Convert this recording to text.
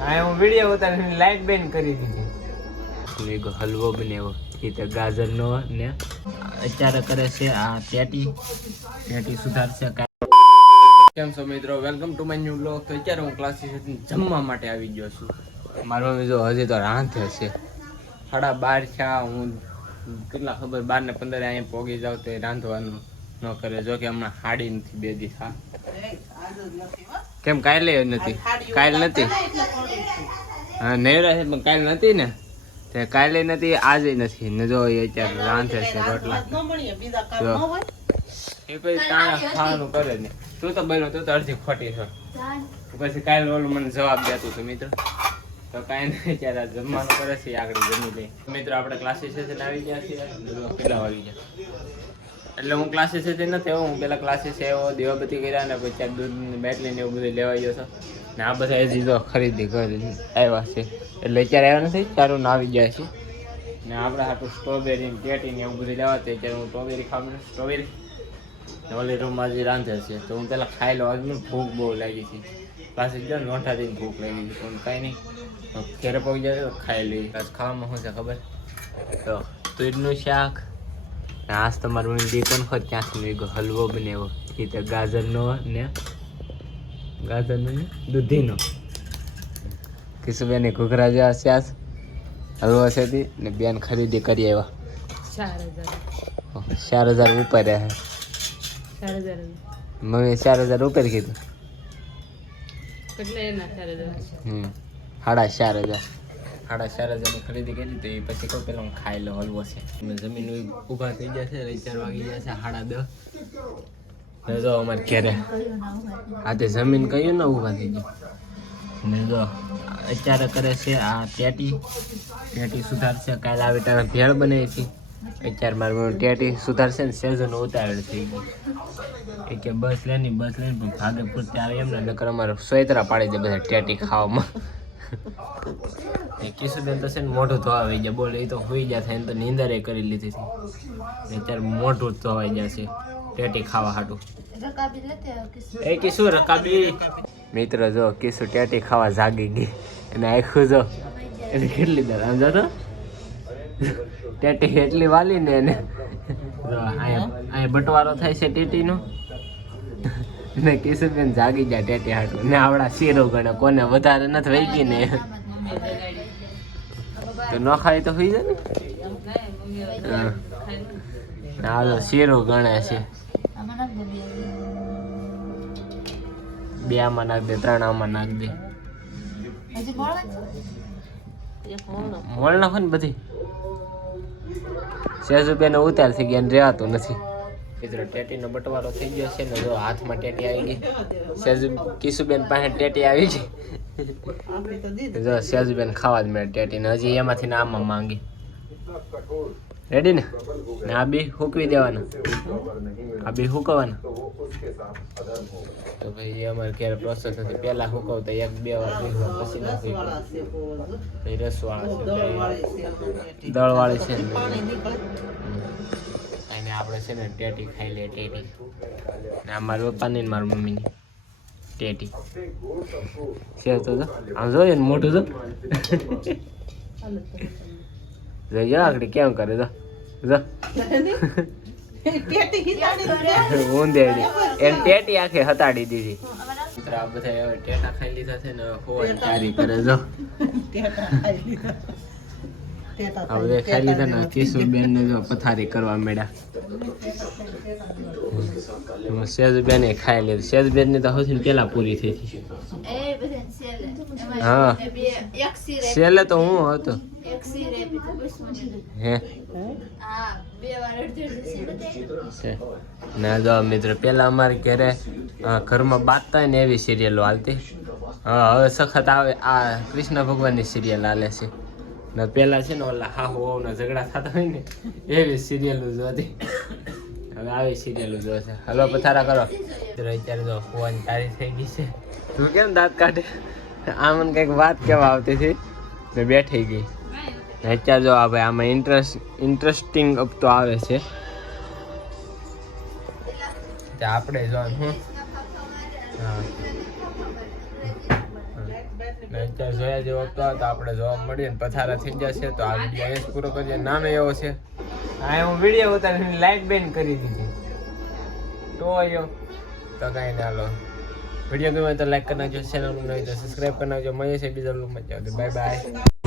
હા હું વિડીયો ઉતારીને લાઈટ બેન કરી દીધી. મેં હલવો બનાવ્યો એ તો ગાજરનો ને અત્યારે કરે છે આ પેટી સુધારશે. કેમ છો મિત્રો, welcome to my new blog. તો અત્યારે હું ક્લાસીસ જમવા માટે આવી ગયો છું. મારો મમ્મી જો હજી તો રાંધે છે. 12:30 થયા. હું કેટલા ખબર 12:15 અહીંયા પોગી જાઉં તો રાંધવાનું ન કરે. જો કે હમણાં હાડી નથી 2 દિવસ. કેમ કાલે નથી? કાલ નથી હા નહીં રહે પણ કાલ નથી ને તે કાલે નથી આજે નથી ને. જો અત્યારે રાંધે છે રોટલા. એ પછી ખાવાનું કરે ને. તું તો બનો તું તો અડધી ખોટી છો. પછી કાલે ઓલું મને જવાબ દેતું હતું મિત્રો. તો કાંઈ નહીં, અત્યારે જમવાનું કરે છે આગળ જમી લઈ. મિત્રો આપણે ક્લાસીસ આવી ગયા છીએ. કેટલા વાગી ગયા એટલે હું ક્લાસીસ નથી આવ્યો. હું પેલા ક્લાસીસ આવ્યો, દીવાબત્તી કર્યા ને પછી દૂધ બેટલી ને એવું બધું લેવા ગયો હતો ને. આ બધા હજી તો ખરીદી કરી આવ્યા છે એટલે અત્યારે આવ્યા નથી. ચારું ના આવી ગયા છે ને. આપણે હાટું સ્ટ્રોબેરી પેટી ને એવું બધું લેવા. અત્યારે હું સ્ટ્રોબેરી ખાવાનું. સ્ટ્રોબેરી ઓલી રૂમમાં જે રાંધે છે તો હું પેલા ખાઈ લઉં. આજ મને ભૂખ બહુ લાગી છે. ક્લાસીસ ગયો ને લોઠા દઈને ભૂખ લાગી છે પણ કાંઈ નહીં, ઘરે પગી જાય તો ખાઈ લઈ. આજ ખાવામાં શું છે ખબર? તો તુરનું શાક. આજ તમારું ઊંધી કોણ ખોટ ક્યાંથી મેં હલવો બનાવ્યો એ તો ગાજરનો ને દૂધીનો. કિશુબેન ઘૂઘરા જેવા છે. આજ હલવો છે ને બેન ખરીદી કરી આવ્યા. 4,000 ઉપર રહ્યા. 4,000 મમ્મી 4,000 ઉપર કીધું. 4,500 ની ખરીદી કરી તો એ પછી કહું પેલા હું ખાઈ લો હલવો છે. જમીન ઊભા થઈ ગયા છે. 4 વાગી ગયા છે. 10:30 જો અમારે ઘેરે આ તે જમીન કહ્યું ને ઊભા થઈ ગયું ને. જો અત્યારે કરે છે આ ટેટી સુધારશે. કાલે આવી ટાણે ભેળ બનાવી હતી. અત્યારે મારી ટેટી સુધારશે ને. સેઝન ઉતાવળ થઈ ગઈ એ કે બસ લઈને પણ ભાગે પૂરતી આવે એમને નકર અમારે સોયતરા પાડી દે બધા ટેટી ખાવામાં. કિશુબેન તો છે ને મોઢું ધોવાઈ જાય. બોલે એ તો હોઈ જાય થાય તો નીંદરે કરી લીધી હતી. અત્યારે મોઢું ધોવાઈ જાય છે ટેટી ખાવા હાટું. એ કિશુ રકાબી મિત્ર જો કિશુ ટેટી ખાવા જાગી ગઈ અને આખું જો એને કેટલી દર આમ જો તો ટેટી એટલી વાલી ને એને અહીંયા બટવારો થાય છે ટેટીનો ને. કિશુબેન જાગી જાય ટેટી હાટું ને. આવડા શીરો ગણે કોને વધારે નથી વહી ગઈ ને તો ન ખાય તો હોઈ જાય ને. હાલો શીરો ગણે છે. 2 આમાં નાખ દે, 3 આમાં નાખ દે. મોળ નાખો ને બધી. સેજુબેન ઉતાર થઈ ગયા ને રહેવાતું નથી. મિત્રો ટેટીનો બટવારો થઈ ગયો છે ને. જો હાથમાં ટેટી આવી ગઈ. કિશુબેન પાસે ટેટી આવી ગઈ. જો સેજુબેન ખાવા જ મળે ટેટી ને. હજી એમાંથી આમાં માંગી. રેડી ને? આ બી હૂકવી દેવાના. આ બી હૂકવાના. તો ભાઈ અમારે ક્યારે પ્રોસેસ નથી. પહેલા હૂકવતા 1-2 વાર ભીગવા પછી નથી. રસવાળા છે, દળવાળી છે ને આપણે છે ને ટેટી ખાઈ લે. ટેટી ને આ મારા પપ્પાની ને મારા મમ્મીની ટેટી છે. તો આમ જોઈએ ને મોટું તો જોઈ આગળ કેમ કરે તો ઊંધેડી એને ટેટી આખે હતાડી દીધી. આ બધા ટેટા ખાઈ લીધા છે ને. હોવાની તૈયારી કરે જો. આ બધા ખાઈ લીધા ને. કિશુબેન ને જો પથારી કરવા માંડ્યા. સેજબેન એ ખાઈ લીધું. સેજબેન ની તો સૌથી પેલા પૂરી થઈ હતી. હા સેલે તો હું હતો. હે ના જો મિત્ર પેલા અમારે ઘરે ઘરમાં બાતતા ને એવી સિરિયલો હાલતી. હા હવે સખત આવે આ કૃષ્ણ ભગવાનની સિરિયલ હાલે છે ને. પેલા છે ને ઓલા હાહુ વહુના ઝઘડા થતા હોય ને એવી સિરિયલો જોતી. હવે આવી સિરિયલો જોશે. હલો પથારા કરો. અત્યારે જો હોવાની તારીખ થઈ ગઈ છે. તું કેમ દાંત કાઢે? આ મને કંઈક વાત કેવા આવતી હતી ને બેઠી ગઈ. અત્યારે જો આ ભાઈ આમાં ઇન્ટરેસ્ટિંગ અપ તો આવે છે. આપણે જો હું ને અત્યારે જોયા જેવો હતો તો આપણે જોવા મળીએ ને પથારા થઈ જશે તો આ વિડીયો અહીંયા જ પૂરો કરીએ. નાનો એવો છે હા હું વિડીયો ઉતારીને લાઈટ બેન કરી દીધી તો કાંઈ ના લો વિડીયો ગમે તો લાઈક કરી નાખજો, ચેનલ નહીં તો સબસ્ક્રાઈબ કરી નાખજો. મળીએ છે બીજા બ્લોગમાં. Bye bye.